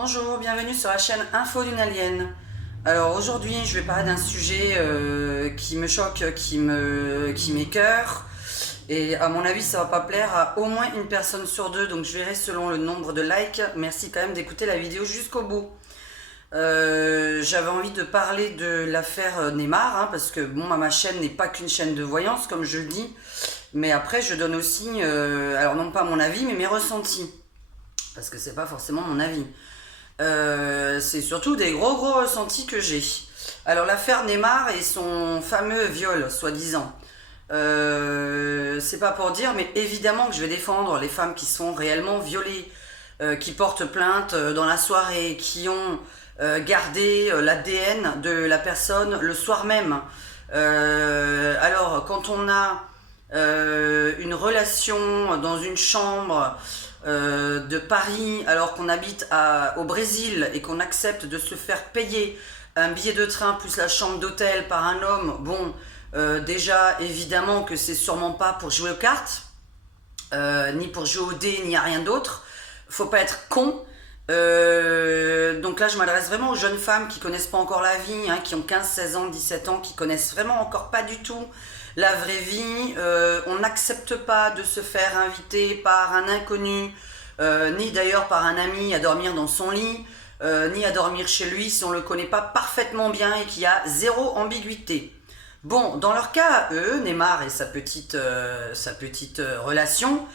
Bonjour, bienvenue sur la chaîne Info d'une Alien. Alors aujourd'hui, je vais parler d'un sujet qui me choque, qui m'écoeure. Et à mon avis, ça va pas plaire à au moins une personne sur deux, donc je verrai selon le nombre de likes. Merci quand même d'écouter la vidéo jusqu'au bout. J'avais envie de parler de l'affaire Neymar, hein, parce que bon, ma chaîne n'est pas qu'une chaîne de voyance, comme je le dis. Mais après, je donne aussi, alors non pas mon avis, mais mes ressentis. Parce que c'est pas forcément mon avis. C'est surtout des gros ressentis que j'ai. Alors l'affaire Neymar et son fameux viol, soi-disant. C'est pas pour dire, mais évidemment que je vais défendre les femmes qui sont réellement violées, qui portent plainte dans la soirée, qui ont gardé l'ADN de la personne le soir même. Alors quand on a une relation dans une chambre de Paris alors qu'on habite au Brésil et qu'on accepte de se faire payer un billet de train plus la chambre d'hôtel par un homme, bon, déjà évidemment que c'est sûrement pas pour jouer aux cartes, ni pour jouer au dé, ni à rien d'autre. Faut pas être con. Donc là je m'adresse vraiment aux jeunes femmes qui connaissent pas encore la vie, hein, qui ont 15, 16 ans, 17 ans, qui connaissent vraiment encore pas du tout la vraie vie. On n'accepte pas de se faire inviter par un inconnu, ni d'ailleurs par un ami à dormir dans son lit, ni à dormir chez lui si on le connaît pas parfaitement bien et qu'il y a zéro ambiguïté. Bon, dans leur cas, eux, Neymar et sa petite relation,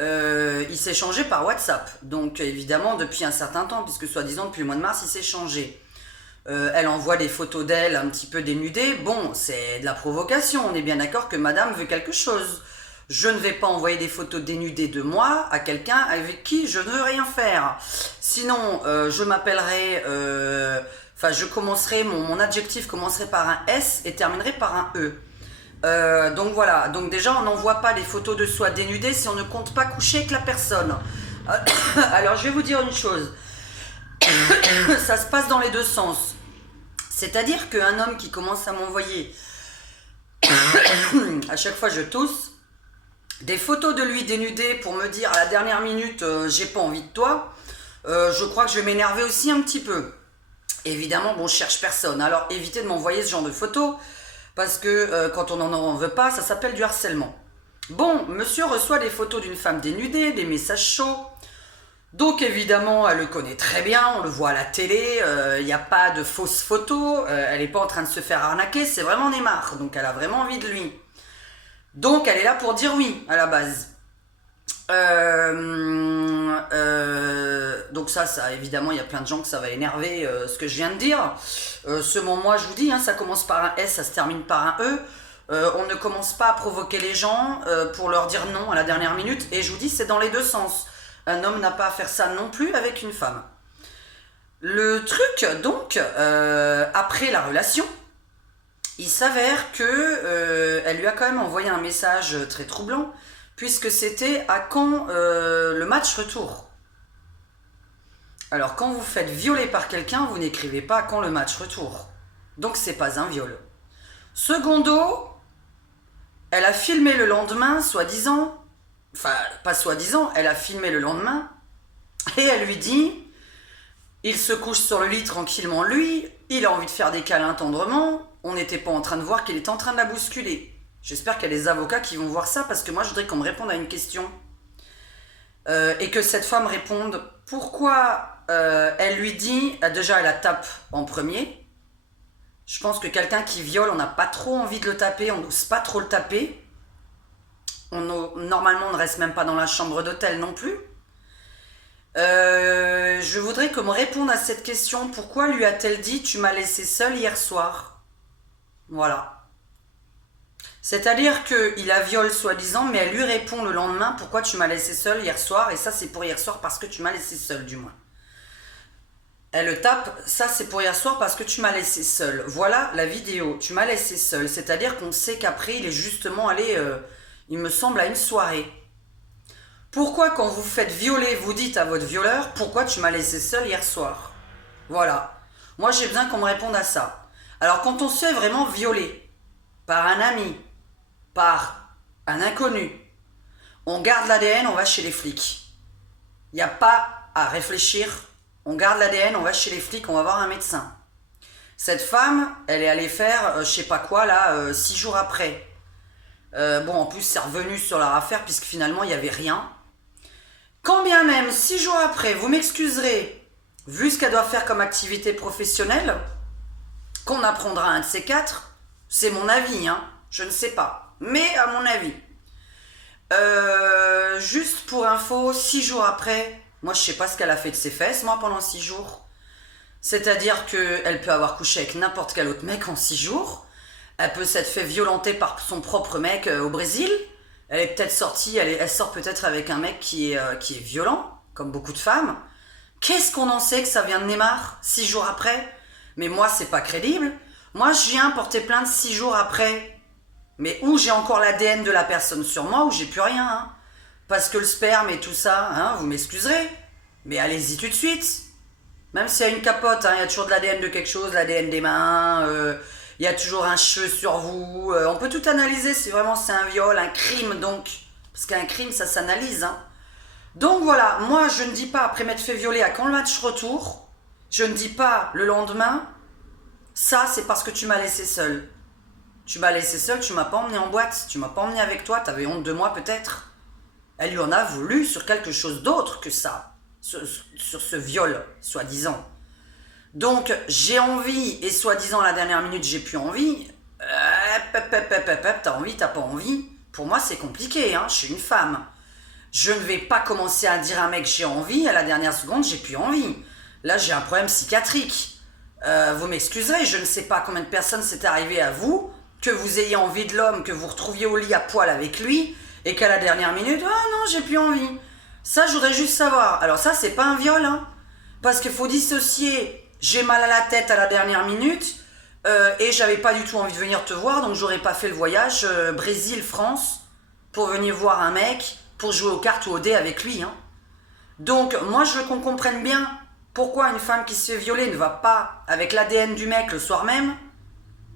il s'est changé par WhatsApp. Donc évidemment depuis un certain temps, puisque soi-disant depuis le mois de mars il s'est changé. Elle envoie des photos d'elle un petit peu dénudée. Bon, c'est de la provocation, on est bien d'accord que madame veut quelque chose. Je ne vais pas envoyer des photos dénudées de moi à quelqu'un avec qui je ne veux rien faire. Sinon, je m'appellerai... Enfin, je commencerai, mon adjectif commencerait par un S et terminerait par un E. Donc voilà, donc déjà on n'envoie pas des photos de soi dénudées si on ne compte pas coucher avec la personne. Alors je vais vous dire une chose, ça se passe dans les deux sens. C'est-à-dire qu'un homme qui commence à m'envoyer, à chaque fois je tousse, des photos de lui dénudé pour me dire à la dernière minute j'ai pas envie de toi, je crois que je vais m'énerver aussi un petit peu. Évidemment, bon, je cherche personne, alors évitez de m'envoyer ce genre de photos, parce que quand on n'en veut pas, ça s'appelle du harcèlement. Bon, monsieur reçoit des photos d'une femme dénudée, des messages chauds. Donc évidemment, elle le connaît très bien, on le voit à la télé, il n'y a pas de fausses photos, elle n'est pas en train de se faire arnaquer, c'est vraiment Neymar, donc elle a vraiment envie de lui. Donc elle est là pour dire oui, à la base. Donc ça évidemment, il y a plein de gens que ça va énerver ce que je viens de dire. Selon moi, je vous dis, hein, ça commence par un S, ça se termine par un E. On ne commence pas à provoquer les gens pour leur dire non à la dernière minute. Et je vous dis, c'est dans les deux sens. Un homme n'a pas à faire ça non plus avec une femme. Le truc, donc, après la relation, il s'avère que elle lui a quand même envoyé un message très troublant, puisque c'était à quand le match retour. Alors quand vous faites violer par quelqu'un, vous n'écrivez pas quand le match retour. Donc c'est pas un viol. Secondo, elle a filmé le lendemain, soi-disant, enfin pas soi-disant, elle a filmé le lendemain, et elle lui dit, il se couche sur le lit tranquillement lui, il a envie de faire des câlins tendrement, on n'était pas en train de voir qu'il était en train de la bousculer. J'espère qu'il y a des avocats qui vont voir ça, parce que moi je voudrais qu'on me réponde à une question. Et que cette femme réponde pourquoi elle lui dit, déjà elle la tape en premier. Je pense que quelqu'un qui viole, on n'a pas trop envie de le taper, on n'ose pas trop le taper. Normalement on ne reste même pas dans la chambre d'hôtel non plus. Je voudrais qu'on me réponde à cette question, pourquoi lui a-t-elle dit tu m'as laissé seule hier soir? Voilà. C'est-à-dire qu'il la viole soi-disant, mais elle lui répond le lendemain, pourquoi tu m'as laissé seule hier soir? Et ça c'est pour hier soir parce que tu m'as laissé seule du moins. Elle le tape, ça c'est pour hier soir parce que tu m'as laissé seule. Voilà la vidéo, tu m'as laissé seule. C'est-à-dire qu'on sait qu'après il est justement allé, il me semble, à une soirée. Pourquoi quand vous faites violer, vous dites à votre violeur, pourquoi tu m'as laissé seule hier soir? Voilà. Moi j'ai besoin qu'on me réponde à ça. Alors quand on se fait vraiment violer par un ami, par un inconnu, on garde l'ADN, on va chez les flics. Il n'y a pas à réfléchir on garde l'ADN, on va chez les flics, on va voir un médecin. Cette femme, elle est allée faire, je sais pas quoi, là, 6 jours après. Bon, en plus, c'est revenu sur leur affaire, puisque finalement, il n'y avait rien. Quand bien même, 6 jours après, vous m'excuserez, vu ce qu'elle doit faire comme activité professionnelle, qu'on apprendra un de ces quatre, c'est mon avis, hein, je ne sais pas, mais à mon avis. Juste pour info, 6 jours après, moi je sais pas ce qu'elle a fait de ses fesses, moi, pendant 6 jours. C'est-à-dire qu'elle peut avoir couché avec n'importe quel autre mec en 6 jours. Elle peut s'être fait violenter par son propre mec au Brésil. Elle est peut-être sortie, elle sort peut-être avec un mec qui est violent, comme beaucoup de femmes. Qu'est-ce qu'on en sait que ça vient de Neymar, 6 jours après? Mais moi, c'est pas crédible. Moi, je viens porter plainte 6 jours après. Mais où j'ai encore l'ADN de la personne sur moi, où j'ai plus rien. Hein. Parce que le sperme et tout ça, hein, vous m'excuserez. Mais allez-y tout de suite. Même s'il y a une capote, hein, il y a toujours de l'ADN de quelque chose, l'ADN des mains, il y a toujours un cheveu sur vous. On peut tout analyser si vraiment c'est un viol, un crime donc. Parce qu'un crime, ça s'analyse. Hein. Donc voilà, moi je ne dis pas après m'être fait violer à quand le match retour, je ne dis pas le lendemain, ça c'est parce que tu m'as laissé seule. Tu m'as laissé seule, tu m'as pas emmené en boîte, tu m'as pas emmené avec toi, t'avais honte de moi peut-être. Elle lui en a voulu sur quelque chose d'autre que ça. Sur ce viol, soi-disant. Donc, j'ai envie, et soi-disant, à la dernière minute, j'ai plus envie. T'as envie, t'as pas envie. Pour moi, c'est compliqué, hein, je suis une femme. Je ne vais pas commencer à dire à un mec j'ai envie, à la dernière seconde, j'ai plus envie. Là, j'ai un problème psychiatrique. Vous m'excuserez, je ne sais pas combien de personnes c'est arrivé à vous, que vous ayez envie de l'homme, que vous retrouviez au lit à poil avec lui, et qu'à la dernière minute, ah non, j'ai plus envie. Ça, je voudrais juste savoir. Alors ça, c'est pas un viol, hein. Parce qu'il faut dissocier. J'ai mal à la tête à la dernière minute et j'avais pas du tout envie de venir te voir, donc j'aurais pas fait le voyage Brésil-France pour venir voir un mec, pour jouer aux cartes ou au dé avec lui. Hein. Donc, moi, je veux qu'on comprenne bien pourquoi une femme qui se fait violer ne va pas avec l'ADN du mec le soir même.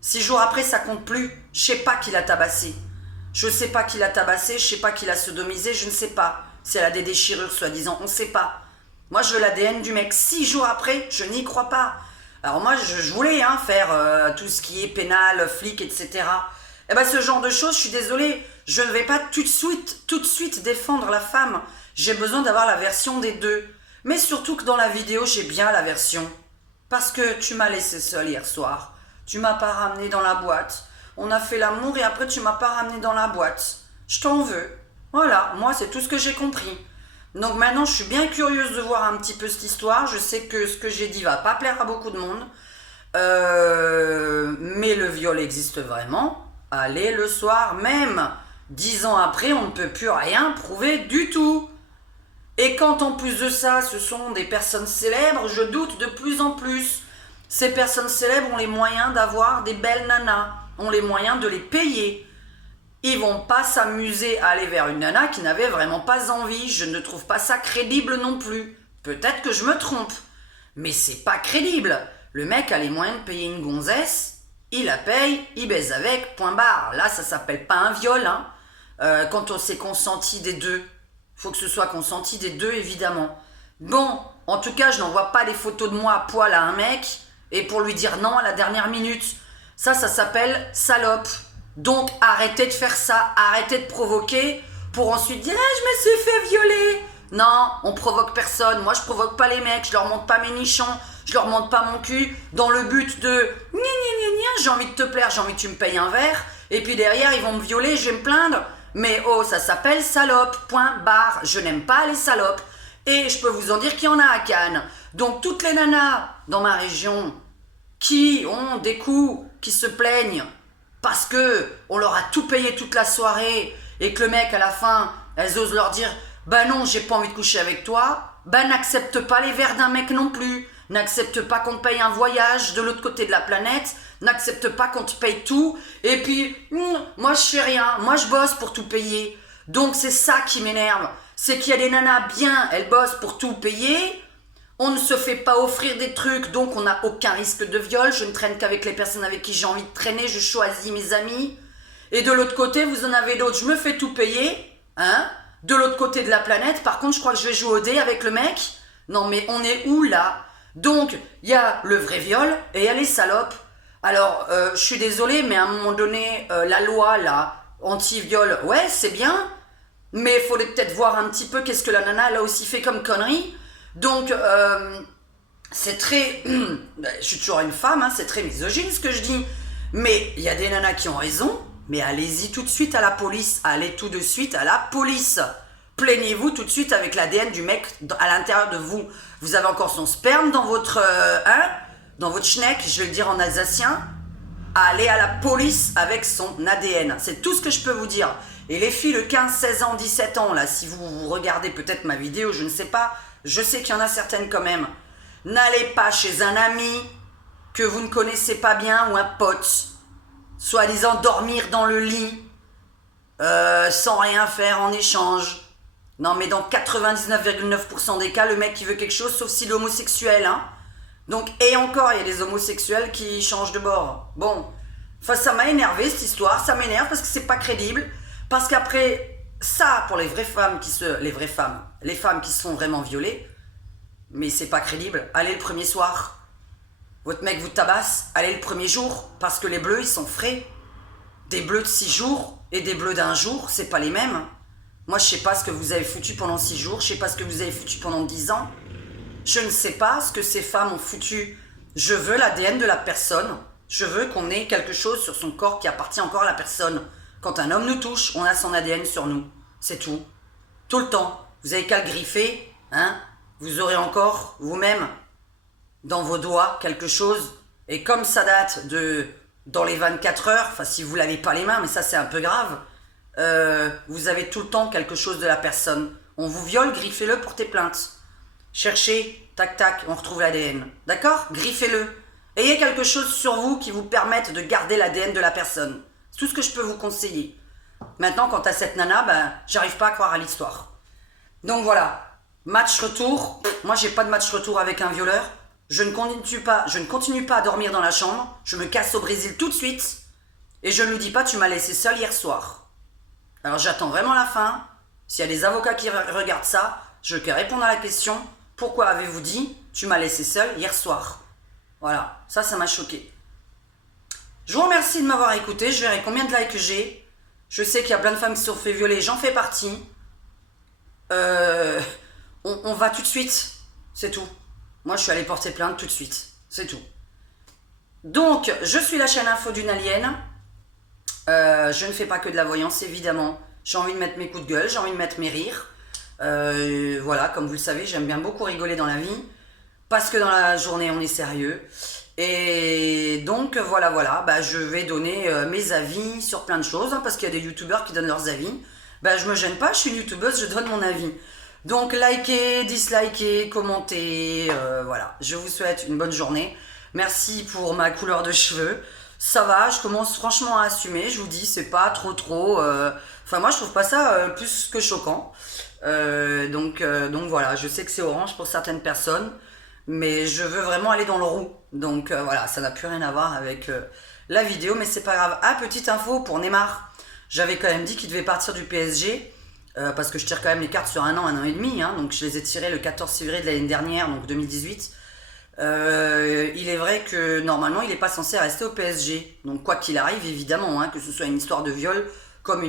6 jours après, ça compte plus. Je sais pas qui l'a tabassé. Je sais pas qui l'a tabassé, je sais pas qui l'a sodomisé, je ne sais pas. Si elle a des déchirures, soi-disant, on sait pas. Moi, je veux l'ADN du mec. 6 jours après, je n'y crois pas. Alors moi, je voulais hein, faire tout ce qui est pénal, flic, etc. Eh ben, ce genre de choses, je suis désolée, je ne vais pas tout de suite défendre la femme. J'ai besoin d'avoir la version des deux. Mais surtout que dans la vidéo, j'ai bien la version. Parce que tu m'as laissé seule hier soir. Tu m'as pas ramené dans la boîte. On a fait l'amour et après, tu m'as pas ramené dans la boîte. Je t'en veux. Voilà, moi c'est tout ce que j'ai compris. Donc maintenant je suis bien curieuse de voir un petit peu cette histoire. Je sais que ce que j'ai dit va pas plaire à beaucoup de monde. Mais le viol existe vraiment. Allez, le soir même. 10 ans après, on ne peut plus rien prouver du tout. Et quand en plus de ça, ce sont des personnes célèbres, je doute de plus en plus. Ces personnes célèbres ont les moyens d'avoir des belles nanas, ont les moyens de les payer. Ils vont pas s'amuser à aller vers une nana qui n'avait vraiment pas envie. Je ne trouve pas ça crédible non plus. Peut-être que je me trompe. Mais c'est pas crédible. Le mec a les moyens de payer une gonzesse. Il la paye, il baise avec, point barre. Là, ça s'appelle pas un viol. Hein. Quand on s'est consenti des deux. Faut que ce soit consenti des deux, évidemment. Bon, en tout cas, je n'envoie pas des photos de moi à poil à un mec et pour lui dire non à la dernière minute. Ça s'appelle salope. Donc arrêtez de faire ça, arrêtez de provoquer pour ensuite dire je me suis fait violer. Non, on provoque personne. Moi je provoque pas les mecs, je leur montre pas mes nichons, je leur montre pas mon cul dans le but de j'ai envie de te plaire, j'ai envie que tu me payes un verre et puis derrière ils vont me violer, je vais me plaindre. Mais oh, ça s'appelle salope, point barre. Je n'aime pas les salopes et je peux vous en dire qu'il y en a à Cannes. Donc toutes les nanas dans ma région qui ont des coups, qui se plaignent parce que on leur a tout payé toute la soirée et que le mec à la fin, elles osent leur dire bah non, j'ai pas envie de coucher avec toi, bah n'accepte pas les verres d'un mec non plus, n'accepte pas qu'on te paye un voyage de l'autre côté de la planète, n'accepte pas qu'on te paye tout et puis moi je fais rien, moi je bosse pour tout payer. Donc c'est ça qui m'énerve, c'est qu'il y a des nanas bien, elles bossent pour tout payer. On ne se fait pas offrir des trucs, donc on n'a aucun risque de viol. Je ne traîne qu'avec les personnes avec qui j'ai envie de traîner. Je choisis mes amis. Et de l'autre côté, vous en avez d'autres. Je me fais tout payer. Hein. De l'autre côté de la planète, par contre, je crois que je vais jouer au dé avec le mec. Non mais on est où là? Donc, il y a le vrai viol et il y a les salopes. Alors, je suis désolée, mais à un moment donné, la loi, là, anti-viol, ouais, c'est bien, mais il faudrait peut-être voir un petit peu qu'est-ce que la nana, elle a aussi fait comme connerie. Donc, c'est très... je suis toujours une femme, hein, c'est très misogyne ce que je dis. Mais il y a des nanas qui ont raison, mais allez-y tout de suite à la police. Allez tout de suite à la police. Plaignez-vous tout de suite avec l'ADN du mec à l'intérieur de vous. Vous avez encore son sperme dans votre... dans votre schneck, je vais le dire en alsacien. Allez à la police avec son ADN. C'est tout ce que je peux vous dire. Et les filles de 15, 16 ans, 17 ans, là, si vous regardez peut-être ma vidéo, je ne sais pas, je sais qu'il y en a certaines quand même. N'allez pas chez un ami que vous ne connaissez pas bien ou un pote, soi-disant dormir dans le lit, sans rien faire en échange. Non mais dans 99,9% des cas, le mec qui veut quelque chose, sauf s'il est homosexuel, hein. Donc, et encore, il y a des homosexuels qui changent de bord. Bon, enfin ça m'a énervé cette histoire, ça m'énerve parce que c'est pas crédible, parce qu'après, ça, pour les vraies femmes les femmes qui sont vraiment violées, mais c'est pas crédible. Allez le premier soir, votre mec vous tabasse, allez le premier jour, parce que les bleus, ils sont frais. Des bleus de 6 jours et des bleus d'un jour, c'est pas les mêmes. Moi, je sais pas ce que vous avez foutu pendant 6 jours, je sais pas ce que vous avez foutu pendant 10 ans. Je ne sais pas ce que ces femmes ont foutu. Je veux l'ADN de la personne. Je veux qu'on ait quelque chose sur son corps qui appartient encore à la personne. Quand un homme nous touche, on a son ADN sur nous. C'est tout. Tout le temps. Vous avez qu'à le griffer, hein. Vous aurez encore, vous-même, dans vos doigts, quelque chose. Et comme ça date de... dans les 24 heures, enfin si vous lavez pas les mains, mais ça c'est un peu grave, vous avez tout le temps quelque chose de la personne. On vous viole, griffez-le, portez plainte. Cherchez, tac tac, on retrouve l'ADN. D'accord? Griffez-le. Ayez quelque chose sur vous qui vous permette de garder l'ADN de la personne. C'est tout ce que je peux vous conseiller. Maintenant, quant à cette nana, ben, j'arrive pas à croire à l'histoire. Donc voilà, match retour. Moi, j'ai pas de match retour avec un violeur. Je ne continue pas à dormir dans la chambre. Je me casse au Brésil tout de suite. Et je ne lui dis pas, tu m'as laissé seule hier soir. Alors j'attends vraiment la fin. S'il y a des avocats qui regardent ça, je vais répondre à la question. Pourquoi avez-vous dit, tu m'as laissé seule hier soir? Voilà, ça m'a choqué. Je vous remercie de m'avoir écouté. Je verrai combien de likes j'ai. Je sais qu'il y a plein de femmes qui se sont fait violer. J'en fais partie. On va tout de suite. C'est tout. Moi, je suis allée porter plainte tout de suite. C'est tout. Donc, je suis la chaîne info d'une alien. Je ne fais pas que de la voyance, évidemment. J'ai envie de mettre mes coups de gueule. J'ai envie de mettre mes rires. Voilà, comme vous le savez, j'aime bien beaucoup rigoler dans la vie. Parce que dans la journée, on est sérieux. Et donc, voilà, bah, je vais donner mes avis sur plein de choses. Hein, parce qu'il y a des youtubeurs qui donnent leurs avis. Bah, je me gêne pas, je suis une youtubeuse, je donne mon avis. Donc, likez, dislikez, commentez. Voilà, je vous souhaite une bonne journée. Merci pour ma couleur de cheveux. Ça va, je commence franchement à assumer. Je vous dis, c'est pas trop... Enfin, moi, je trouve pas ça plus que choquant. Donc voilà, je sais que c'est orange pour certaines personnes. Mais je veux vraiment aller dans le roux. Donc voilà, ça n'a plus rien à voir avec la vidéo. Mais c'est pas grave. Ah, petite info pour Neymar. J'avais quand même dit qu'il devait partir du PSG. Parce que je tire quand même les cartes sur un an et demi. Hein, donc je les ai tirées le 14 février de l'année dernière, donc 2018. Il est vrai que normalement il n'est pas censé rester au PSG. Donc quoi qu'il arrive, évidemment, hein, que ce soit une histoire de viol comme une